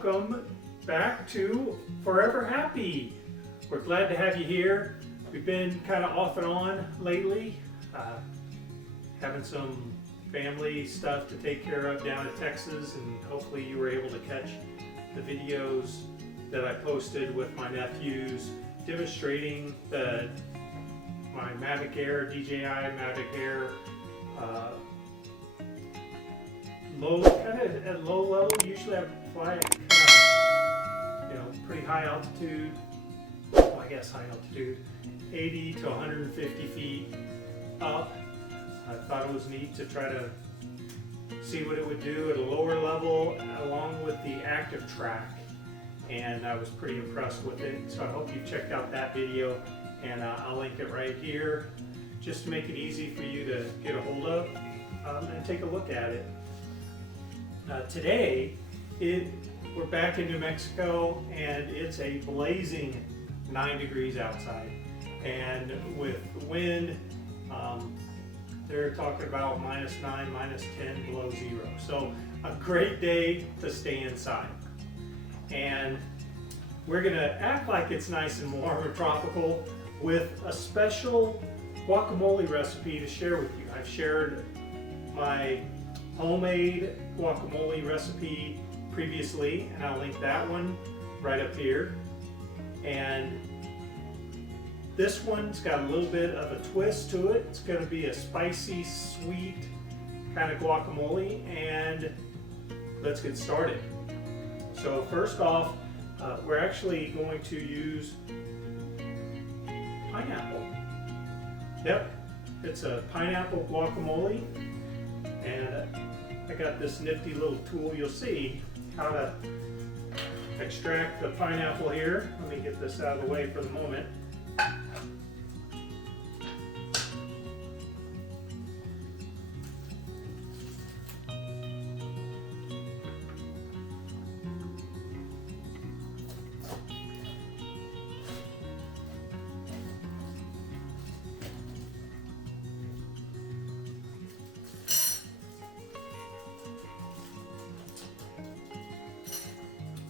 welcome back to Forever Happy. We're glad to have you here. We've been kind of off and on lately, having some family stuff to take care of down in Texas, and hopefully you were able to catch the videos that I posted with my nephews demonstrating my Mavic Air, DJI Mavic Air, at low level. Usually I fly at pretty high altitude. Well, I guess high altitude, 80 to 150 feet up. I thought it was neat to try to see what it would do at a lower level along with the active track, and I was pretty impressed with it. So I hope you checked out that video, and I'll link it right here just to make it easy for you to get a hold of and take a look at it. Today we're back in New Mexico, and it's a blazing 9 degrees outside, and with wind they're talking about -9, -10, below zero. So a great day to stay inside. And we're gonna act like it's nice and warm and tropical with a special guacamole recipe to share with you. I've shared my homemade guacamole recipe previously, and I'll link that one right up here. And this one's got a little bit of a twist to it. It's going to be a spicy, sweet kind of guacamole, and let's get started. So first off, we're actually going to use pineapple. Yep, it's a pineapple guacamole, and I got this nifty little tool. You'll see how to extract the pineapple here. Let me get this out of the way for the moment.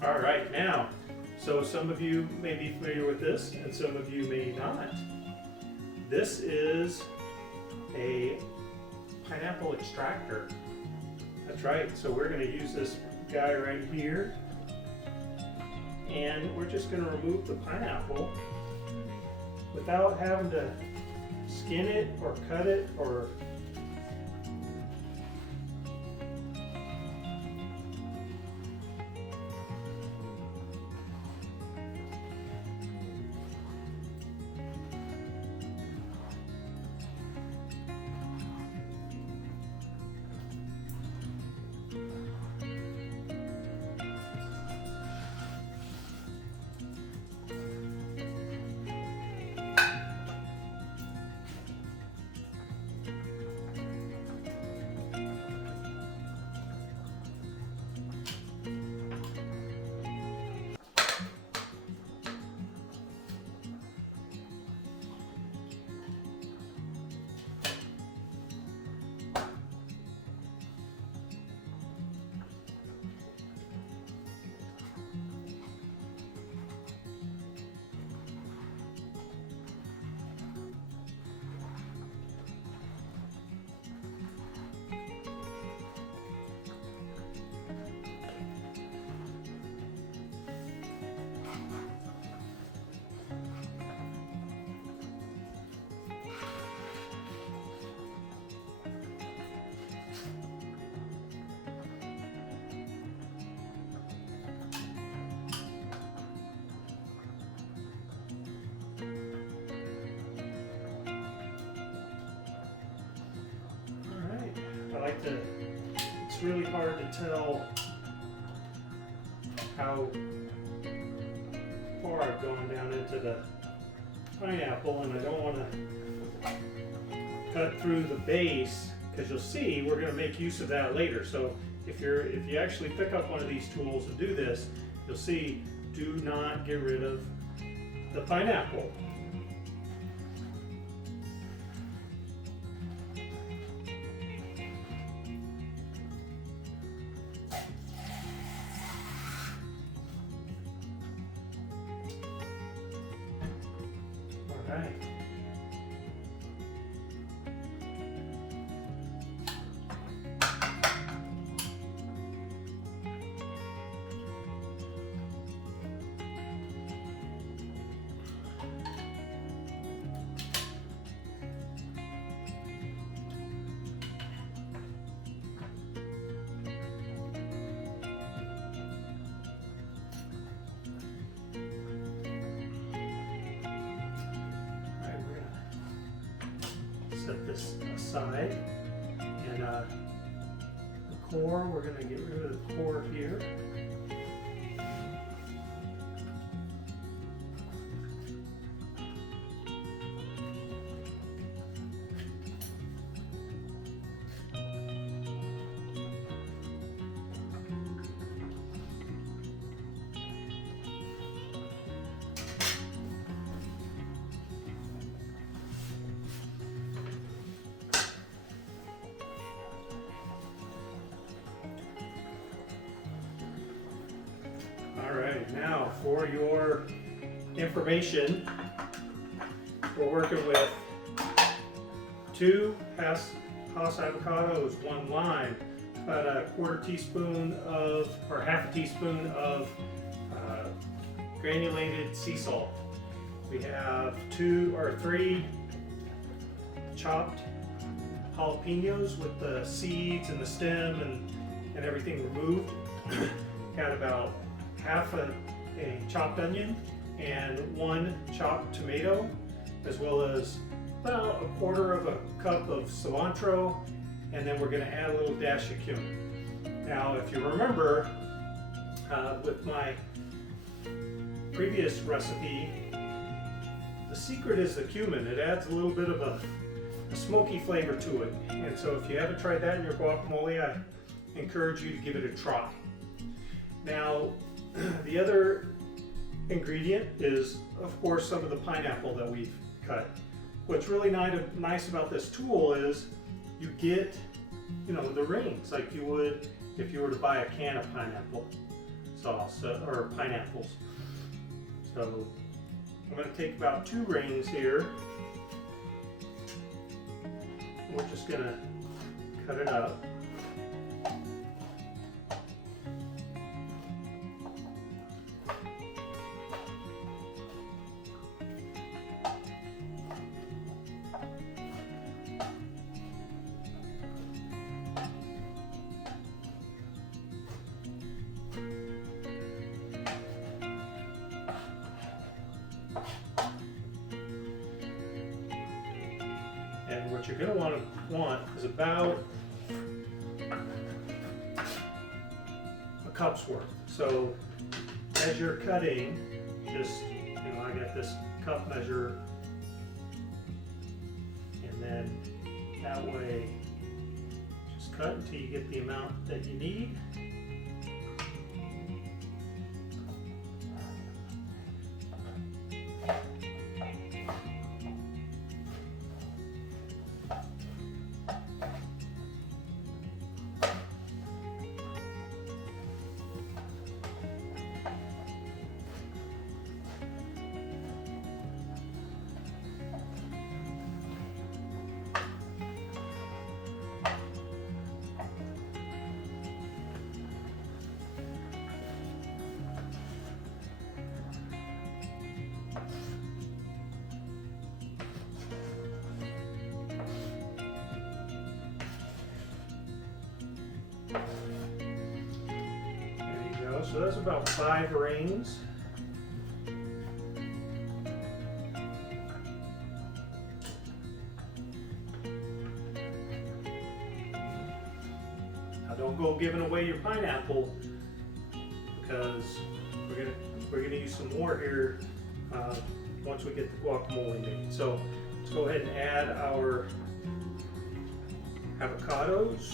All right, now, so some of you may be familiar with this and some of you may not. This is a pineapple extractor. That's right, so we're going to use this guy right here, and we're just going to remove the pineapple without having to skin it or cut it or it's really hard to tell how far I've gone down into the pineapple, and I don't want to cut through the base, because you'll see we're going to make use of that later. So if you actually pick up one of these tools and do this, you'll see, do not get rid of the pineapple. right. Set this aside, and the core, we're going to get rid of the core here. Alright, now for your information, we're working with 2 Hass avocados, 1 lime, about a quarter teaspoon of, or half a teaspoon of granulated sea salt. We have 2 or 3 chopped jalapenos with the seeds and the stem and everything removed. Got about half a chopped onion and 1 chopped tomato, as well as about a quarter of a cup of cilantro, and then we're going to add a little dash of cumin. Now, if you remember, with my previous recipe, the secret is the cumin. It adds a little bit of a smoky flavor to it, and so if you haven't tried that in your guacamole, I encourage you to give it a try. Now, the other ingredient is, of course, some of the pineapple that we've cut. What's really nice about this tool is you get, the rings like you would if you were to buy a can of pineapple sauce or pineapples. So I'm going to take about 2 rings here. We're just going to cut it up. And what you're going to want is about a cup's worth. So as you're cutting, just, I got this cup measure, and then that way, just cut until you get the amount that you need. So that's about 5 rings. Now don't go giving away your pineapple, because we're gonna use some more here once we get the guacamole made. So let's go ahead and add our avocados.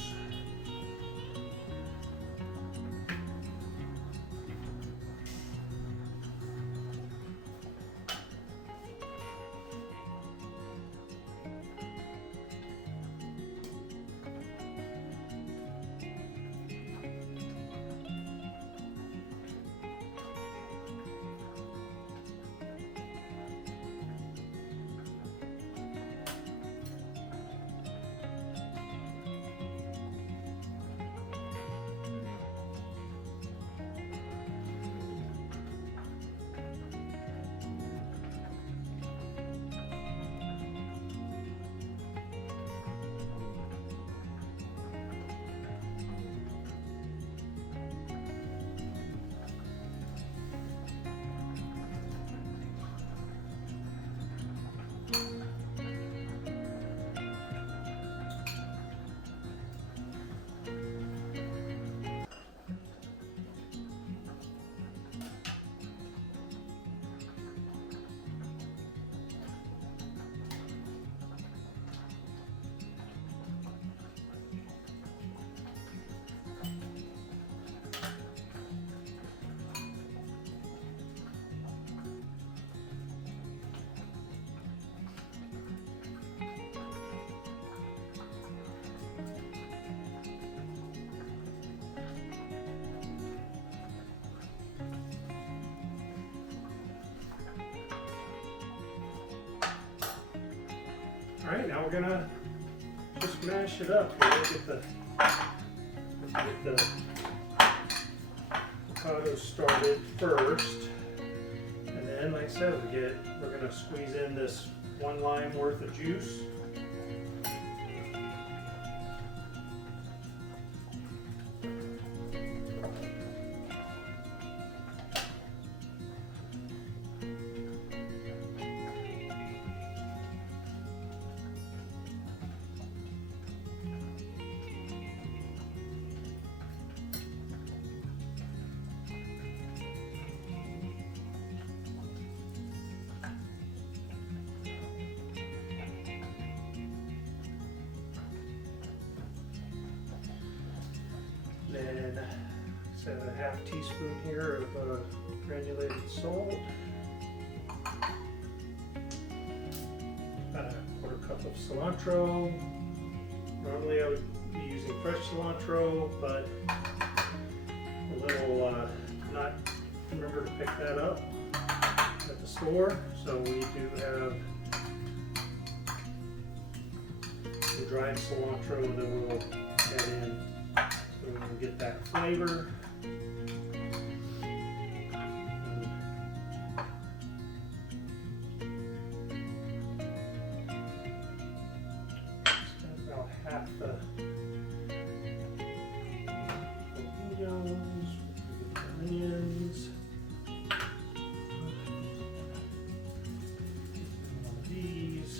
Alright, now we're gonna just mash it up here. Get the avocados started first. And then, like I said, we're gonna squeeze in this 1 lime worth of juice. Then, set a half teaspoon here of granulated salt. About a 1/4 cup of cilantro. Normally I would be using fresh cilantro, but a little not remember to pick that up at the store. So we do have the dried cilantro that we'll add in. So we'll get that flavor. Just about half the jalapenos, onions. One of these.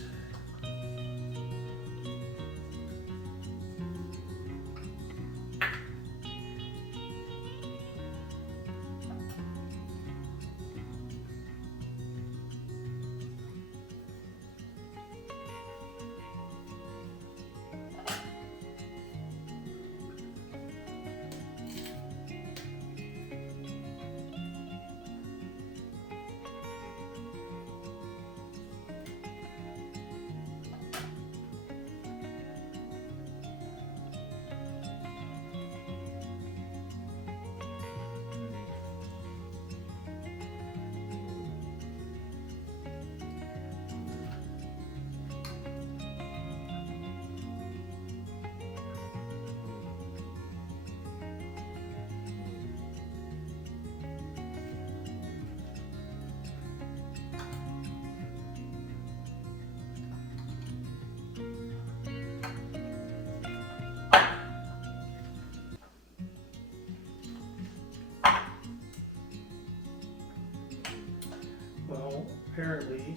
Well, apparently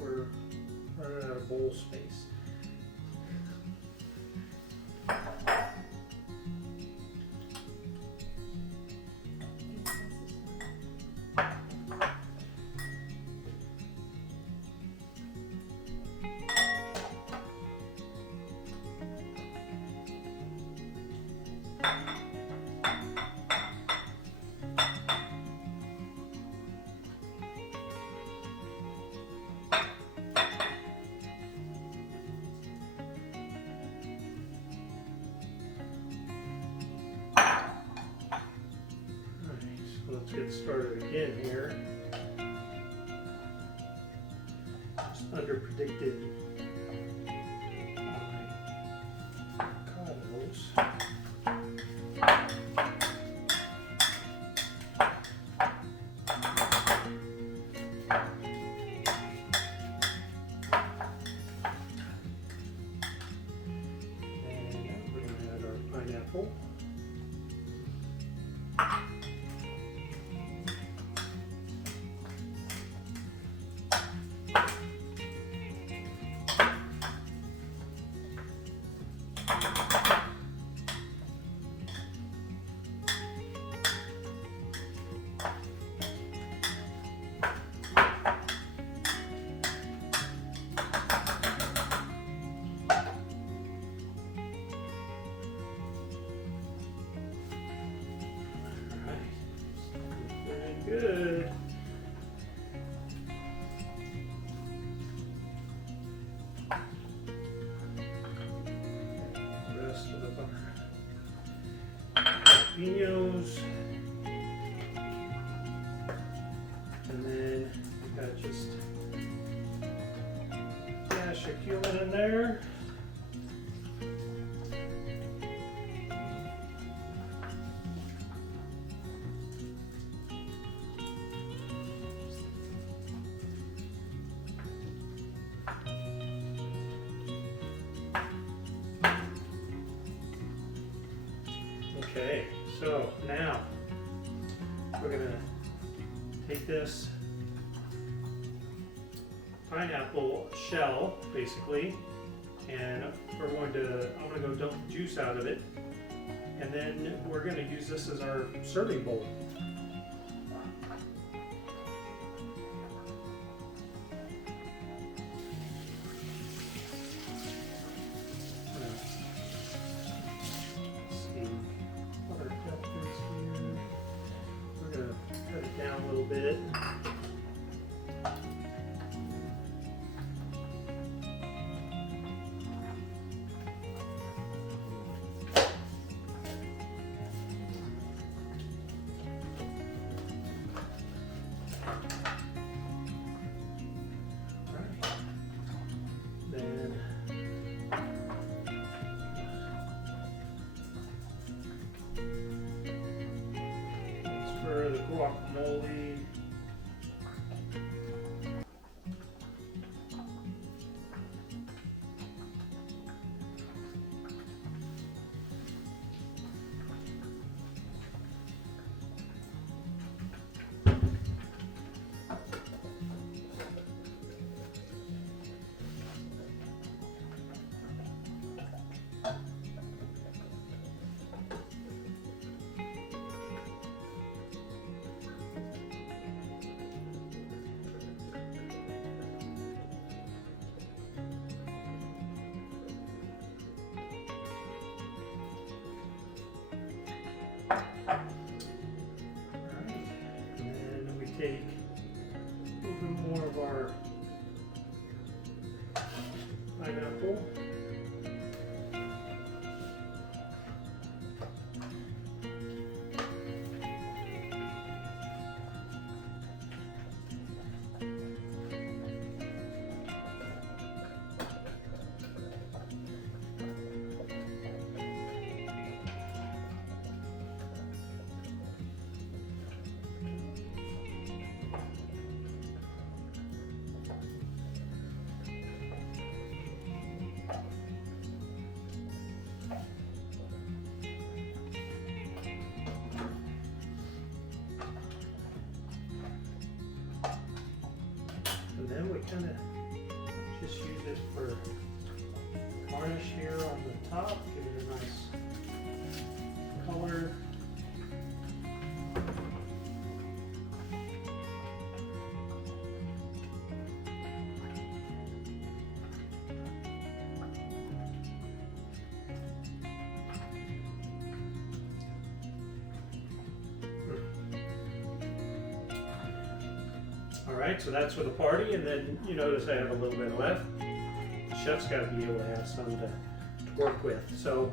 we're running out of bowl space. Let's get started again here. Just under predicted avocados. And we're going to add our pineapple. Good. The rest of the jalapenos. And then we got just dash your cumin in there. Okay, so now we're going to take this pineapple shell, basically, and I'm going to go dump the juice out of it, and then we're going to use this as our serving bowl. Down a little bit. Then for the guacamole. Take a little bit more of our pineapple. And then we kind of just use it for garnish here on the top, give it a nice color. Alright, so that's for the party, and then you notice I have a little bit left. The chef's got to be able to have some to work with. So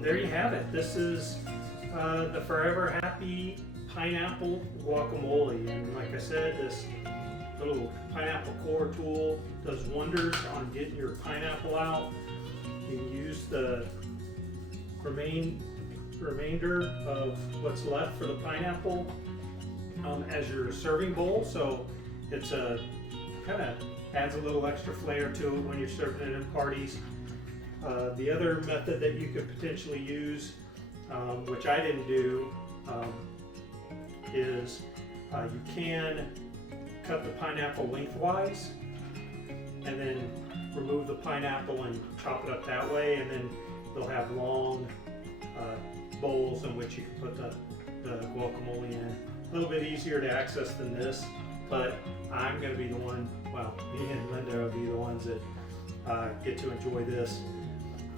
there you have it. This is the Forever Happy Pineapple Guacamole. And like I said, this little pineapple core tool does wonders on getting your pineapple out. You can use the remainder of what's left for the pineapple as your serving bowl, so it's a kind of adds a little extra flair to it when you're serving it at parties. The other method that you could potentially use, which I didn't do, is you can cut the pineapple lengthwise and then remove the pineapple and chop it up that way, and then they'll have long bowls in which you can put the guacamole in. A little bit easier to access than this, but I'm going to be the one, well, me and Linda will be the ones that get to enjoy this.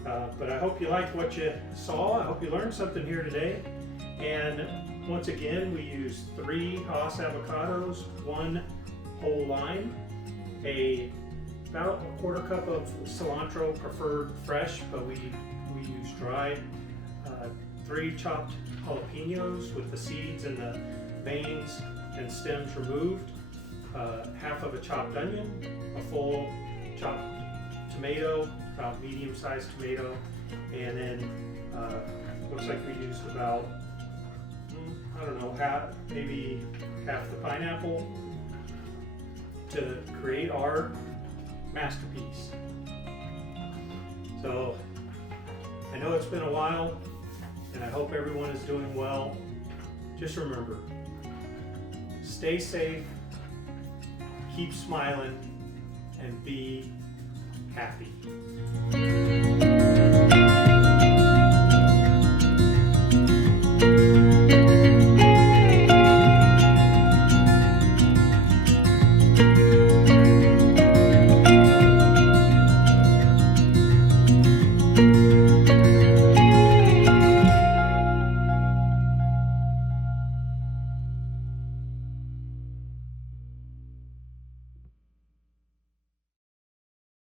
But I hope you liked what you saw. I hope you learned something here today. And once again, we use 3 Hass avocados, 1 whole lime, about a 1/4 cup of cilantro, preferred fresh, but we use dried, 3 chopped jalapenos with the seeds and the veins and stems removed, 1/2 of a chopped onion, a full chopped tomato, about medium-sized tomato, and then looks like we used about, I don't know, maybe half the pineapple to create our masterpiece. So I know it's been a while, and I hope everyone is doing well. Just remember, stay safe, keep smiling, and be happy.